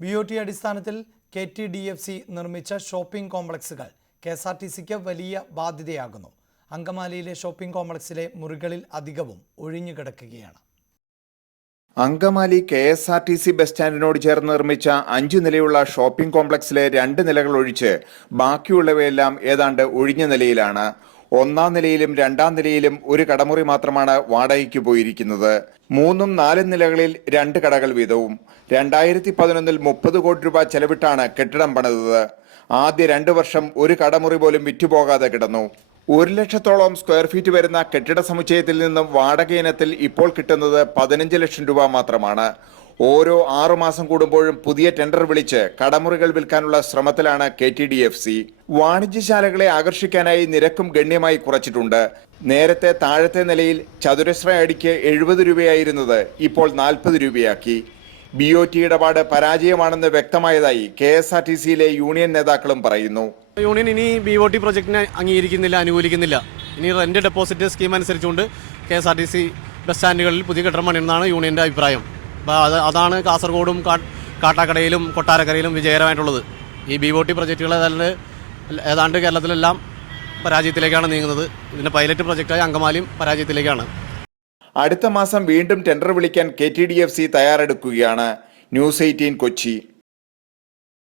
BOT അടിസ്ഥാനത്തിൽ KTDFC നിർമ്മിച്ച shopping കോംപ്ലക്സുകൾ KSRTCക്ക് വലിയ ബാധ്യതയാകുന്നു. അങ്കമാലിയിലെ ഷോപ്പിംഗ് കോംപ്ലക്സിലെ മുറികളിൽ അധികവും ഒഴിഞ്ഞുകിടക്കുകയാണ്. അങ്കമാലി KSRTC ബസ് സ്റ്റാൻഡിനോട് ചേർന്ന് നിർമ്മിച്ച 5 നിലയുള്ള ഷോപ്പിംഗ് കോംപ്ലക്സിലെ 2 നിലകൾ ഒഴിച്ച് ബാക്കിയുള്ളവയെല്ലാം ഏതാണ്ട് ഒഴിഞ്ഞ നിലയിലാണ്. 1-ാം നിലയിലും 2-ാം നിലയിലും ഒരു കടമുറി മാത്രമാണ് വാടകയ്ക്ക് പോയിരിക്കുന്നത്. 3ഉം 4ഉം നിലകളിൽ 2 കടകൾ വീതവും. 2011-ൽ 30 കോടി രൂപ ചെലവിട്ടാണ് കെട്ടിടം പണിതത്. ആദ്യ 2 വർഷം ഒരു കടമുറി പോലും വിറ്റുപോകാതെ കിടന്നു. 1 ലക്ഷത്തോളം സ്ക്വയർ ഫീറ്റ് വരുന്ന കെട്ടിട സമുച്ചയത്തിൽ നിന്നും വാടക ഇനത്തിൽ ഇപ്പോൾ കിട്ടുന്നത് 15 ലക്ഷം രൂപ മാത്രമാണ്. ഓരോ 6 മാസം കൂടുമ്പോഴും പുതിയ ടെൻഡർ വിളിച്ച് കടമുറികൾ വിൽക്കാനുള്ള ശ്രമത്തിലാണ് KTDFC. വാണിജ്യശാലകളെ ആകർഷിക്കാനായി നിരക്കും ഗണ്യമായി കുറച്ചിട്ടുണ്ട്. നേരത്തെ താഴത്തെ നിലയിൽ ചതുരശ്ര അടിക്ക് 70 രൂപയായിരുന്നത് ഇപ്പോൾ 40 രൂപയാക്കി. BOT ഇടപാട് പരാജയമാണെന്ന് വ്യക്തമായതായി KSRTCയിലെ യൂണിയൻ നേതാക്കളും പറയുന്നു. യൂണിയൻ ഇനി BOT പ്രൊജക്ടിനെ അംഗീകരിക്കുന്നില്ല, അനുകൂലിക്കുന്നില്ല. ഇനി റെന്റ് ഡെപ്പോസിറ്റ് സ്കീം അനുസരിച്ചുകൊണ്ട് KSRTC ബസ് സ്റ്റാൻഡുകളിൽ പുതിയ കെട്ടിടം പണിയുന്നതാണ് യൂണിയന്റെ അഭിപ്രായം. അതാണ് കാസർഗോഡും കാട്ടാക്കടയിലും കൊട്ടാരക്കരയിലും വിജയകരമായിട്ടുള്ളത്. ഈ BOT പ്രൊജക്റ്റുകൾ ഏതാണ്ട് കേരളത്തിലെല്ലാം പരാജയത്തിലേക്കാണ് നീങ്ങുന്നത്. ഇതിന്റെ പൈലറ്റ് പ്രൊജക്റ്റായ അങ്കമാലിയും പരാജയത്തിലേക്കാണ്. അടുത്ത മാസം വീണ്ടും ടെൻഡർ വിളിക്കാൻ KTDFC തയ്യാറെടുക്കുകയാണ്. ന്യൂസ് 18 കൊച്ചി.